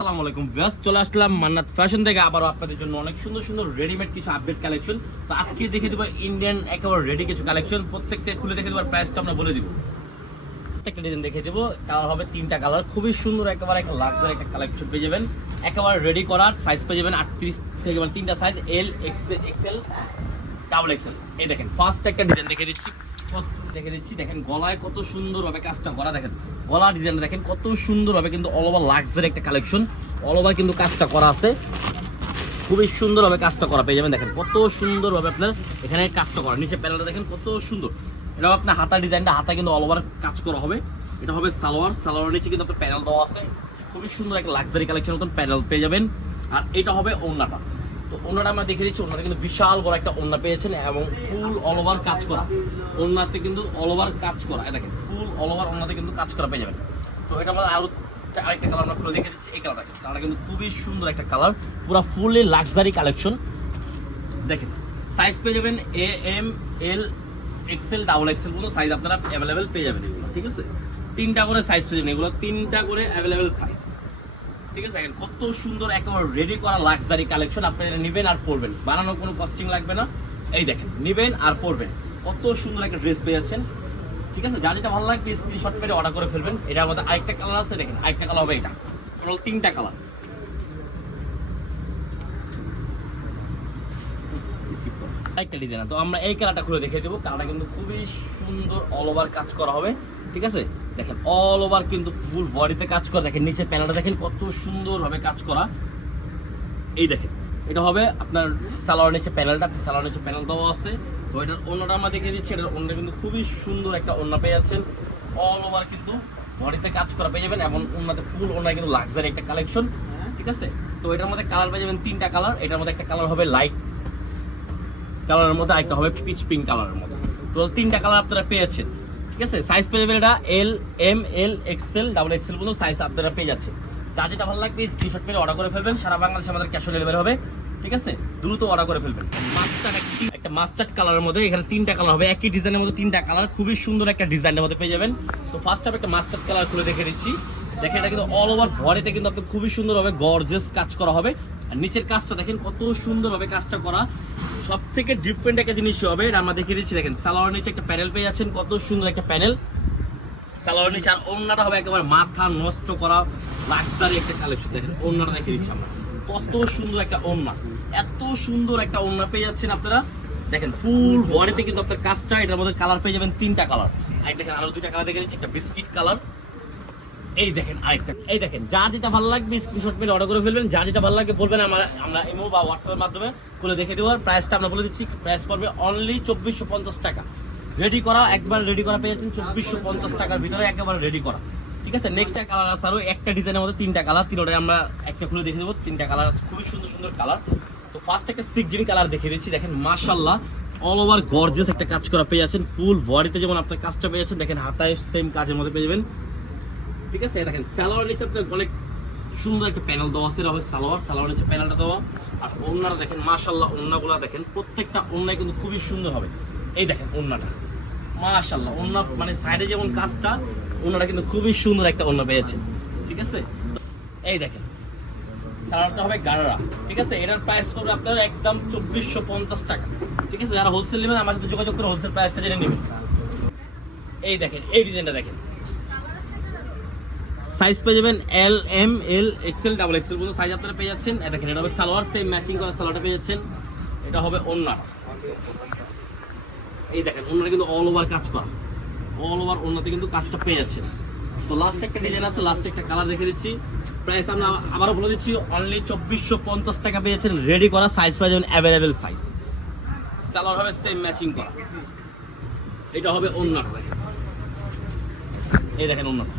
আসসালামু আলাইকুম ভিউয়ার্স, চলে আসলাম মান্নাত ফ্যাশন থেকে আবারও আপনাদের জন্য অনেক সুন্দর সুন্দর রেডিমেড কিছু আপডেট কালেকশন। তো আজকে দেখে দেবো ইন্ডিয়ান একেবারে রেডি কিছু কালেকশন, প্রত্যেকটা খুলে দেখে দেবো, প্রাইসটা আমরা বলে দিব। প্রত্যেকটা ডিজাইন দেখে দেবো, কালার হবে তিনটা কালার, খুবই সুন্দর একেবারে একটা লাক্সারি একটা কালেকশন পেয়ে যাবেন। একেবারে রেডি করার সাইজ পেয়ে যাবেন 38 থেকে মানে তিনটা সাইজ, এল, এক্সেল, ডাবল এক্সেল। এই দেখেন ফার্স্ট একটা ডিজাইন দেখে দিচ্ছি, দেখেন গলায় কত সুন্দরভাবে কাজটা করা, দেখেন গলা ডিজাইনটা দেখেন কত সুন্দরভাবে, কিন্তু অল ওভার লাক্সারি একটা কালেকশন, অল ওভার কিন্তু কাজটা করা আছে, খুবই সুন্দরভাবে কাজটা করা পেয়ে যাবেন। দেখেন কত সুন্দরভাবে আপনার এখানে কাজটা করা, নিচে প্যানেলটা দেখেন কত সুন্দর। এটা আপনার হাতা ডিজাইনটা, হাতা কিন্তু অল ওভার কাজ করা হবে। এটা হবে সালোয়ার নিচে কিন্তু আপনার প্যানেল দেওয়া আছে, খুবই সুন্দর একটা লাক্সারি কালেকশন মতন প্যানেল পেয়ে যাবেন। আর এটা হবে ওড়নাটা, তো ওড়নাটা আমরা দেখে দিচ্ছি। ওড়নাটা কিন্তু বিশাল বড় একটা ওড়না পেয়েছেন এবং ফুল অল ওভার কাজ করা, ওড়নাতে কিন্তু অল ওভার কাজ করা, দেখেন ফুল অল ওভার ওড়নাতে কিন্তু কাজ করা পেয়ে যাবেন। তো এটা আমরা আরেকটা কালার আমরা খুলে দেখে দিচ্ছি, এই কালারটা কিন্তু খুবই সুন্দর একটা কালার, পুরো ফুললি লাক্সারি কালেকশন। দেখেন সাইজ পেয়ে যাবেন এ, এম, এল, এক্সেল, ডাবল এক্সেল পর্যন্ত সাইজ আপনারা অ্যাভেলেবেল পেয়ে যাবেন এগুলো, ঠিক আছে। তিনটা করে সাইজ পেয়ে যাবেন, এগুলো তিনটা করে অ্যাভেলেবেল সাইজ, ঠিক আছে। দেখেন কত সুন্দর একেবারে রেডি করা লাক্সারি কালেকশন, আপনারা নেবেন আর পরবেন, বানানোর কোনো কস্টিং লাগবে না। এই দেখেন নেবেন আর পরবেন, কত সুন্দর একটা ড্রেস পেয়ে যাচ্ছেন, ঠিক আছে। যা যেটা ভালো লাগবে স্ক্রিনশট মেরে অর্ডার করে ফেলবেন। এটার মধ্যে আরেকটা কালার আছে, দেখেন আরেকটা কালার হবে, এটা টোটাল তিনটা কালার। একটা ডিজাইন, তো আমরা এই কালারটা খুলে দেখে দেবো। কালারটা কিন্তু খুবই সুন্দর, অল ওভার কাজ করা হবে, ঠিক আছে। দেখেন অল ওভার কিন্তু ফুল বডিতে কাজ করা, দেখেন নিচে প্যানেলটা দেখেন কত সুন্দরভাবে কাজ করা। এই দেখেন এটা হবে আপনার সালোয়ার নিচে প্যানেলটা, সালোয়ার নিচে প্যানেল দেওয়া আছে। তো এটার ওড়নাটা আমরা দেখে দিচ্ছি, এটার ওড়না কিন্তু খুবই সুন্দর একটা ওড়না পেয়ে যাচ্ছেন, অল ওভার কিন্তু বডিতে কাজ করা পেয়ে যাবেন এবং ওড়নাতে ফুল ওড়না কিন্তু লাক্সারি একটা কালেকশন, ঠিক আছে। তো এটার মধ্যে কালার পেয়ে যাবেন তিনটা কালার। এটার মধ্যে একটা কালার হবে লাইট কালারের মধ্যে, আরেকটা হবে পিচ পিঙ্ক কালারের মধ্যে। তো তিনটা কালার আপনারা পেয়েছেন, ঠিক আছে। সাইজ পেয়ে যাবেন এটা এল, এম, এল, এক্সেল, ডাবল এক্সেল পর্যন্ত সাইজ আপনারা পেয়ে যাচ্ছেন। যা যেটা ভালো লাগবে স্ক্রিনশট মেরে অর্ডার করে ফেলবেন, সারা বাংলাদেশে আমাদের ক্যাশ অন ডেলিভারি হবে, ঠিক আছে। দ্রুত অর্ডার করে ফেলবেন। একটা মাস্টার্ড কালারের মধ্যে, এখানে তিনটা কালার হবে, একই ডিজাইনের মধ্যে তিনটা কালার, খুবই সুন্দর একটা ডিজাইনের মধ্যে পেয়ে যাবেন। তো ফার্স্ট হবে একটা মাস্টার্ড কালার খুলে দেখে দিচ্ছি। দেখেন এটা কিন্তু অল ওভার বডিতে কিন্তু আপনি খুবই সুন্দরভাবে গর্জিয়াস কাজ করা হবে। আর নিচের কাজটা দেখেন কত সুন্দরভাবে কাজটা করা, সব থেকে ডিফারেন্ট একটা জিনিস হবে, এটা আমরা দেখিয়ে দিচ্ছি। দেখেন সালোয়ার নিচে একটা প্যানেল পেয়ে যাচ্ছেন, কত সুন্দর একটা প্যানেল সালোয়ার নিচে। আর ওড়নাটা হবে একেবারে মাথা নষ্ট করা লাক্সারি একটা কালেকশন। দেখেন ওড়নাটা দেখিয়ে দিচ্ছি আমরা, কত সুন্দর একটা ওড়না, এত সুন্দর একটা ওড়না পেয়ে যাচ্ছেন আপনারা। দেখেন ফুল বডিতে কিন্তু আপনার কাজটা, এটার মধ্যে কালার পেয়ে যাবেন তিনটা কালার। আর দেখেন আরো দুইটা কালার দেখে দিচ্ছি, একটা বিস্কিট কালার, এই দেখেন আরেকটা। এই দেখেন যা যেটা ভালো লাগবে স্ক্রিনশট মেরে অর্ডার করে ফেলবেন, যা যেটা ভালো লাগবে বলবেন, আমরা ইমো বা হোয়াটসঅ্যাপের মাধ্যমে খুলে দেখে দেবো। প্রাইসটা আমরা বলে দিচ্ছি, প্রাইস পড়বে অনলি 2450 টাকা। রেডি করা, একবার রেডি করা পেয়েছেন 2450 টাকার ভিতরে একেবারে রেডি করা, ঠিক আছে। নেক্সট কালার আছে আরও একটা ডিজাইনের মধ্যে তিনটা কালার, তিনটাই আমরা একটা খুলে দেখে দেবো। তিনটা কালার খুবই সুন্দর সুন্দর কালার। তো ফার্স্ট একটা সি গ্রিন কালার দেখিয়ে দিচ্ছি। দেখেন মাশাআল্লাহ অল ওভার গর্জিয়াস একটা কাজ করা পেয়ে যাচ্ছেন, ফুল বডিতে যেমন আপনার কাজটা পেয়ে যাচ্ছেন, দেখেন হাতায় সেম কাজের মধ্যে পেয়ে যাবেন, ঠিক আছে। দেখেন সালোয়ার নিচে আপনার অনেক সুন্দর একটা প্যানেল দেওয়া আছে, এটা হবে সালোয়ার নিচে প্যানেলটা দেওয়া। আর ওড়নাটা দেখেন মাশাআল্লাহ, ওড়নাগুলো দেখেন প্রত্যেকটা ওড়নায় কিন্তু খুবই সুন্দর হবে। এই দেখেন ওড়নাটা মাশাআল্লাহ, ওড়না মানে সাইডে যেমন কাজটা, ওড়নাটা কিন্তু খুবই সুন্দর একটা ওড়না পেয়েছে, ঠিক আছে। এই দেখেন সালোয়ারটা হবে গাড়া, ঠিক আছে। এটার প্রাইস পড়বে আপনার একদম 2450 টাকা, ঠিক আছে। যারা হোলসেল নেবেন আমার সাথে যোগাযোগ করে হোলসেল প্রাইসটা জেনে নেবেন। এই দেখেন এই ডিজাইনটা দেখেন, সাইজ পেয়ে যাবেন এল, এম, এল, এক্সেল, ডাবল এক্সেল পর্যন্ত সাইজ আপনারা পেয়ে যাচ্ছেন। দেখেন এটা হবে সালোয়ার, সেম ম্যাচিং করা সালোয়ারটা পেয়ে যাচ্ছেন। এটা হবে ওড়না, এই দেখেন ওড়নাটা কিন্তু অল ওভার কাজ করা, অল ওভার ওড়নাতে কিন্তু কাজটা পেয়ে যাচ্ছেন। তো লাস্ট একটা ডিজাইন আছে, লাস্ট একটা কালার দেখে দিচ্ছি। প্রাইস আমরা আবারও বলে দিচ্ছি অনলি 2450 টাকা পেয়ে যাচ্ছেন রেডি করা। সাইজ পেয়ে যাবেন অ্যাভেলেবেল সাইজ, সালোয়ার হবে সেম ম্যাচিং করা। এটা হবে ওড়নাটা, দেখেন এই দেখেন ওড়নাটা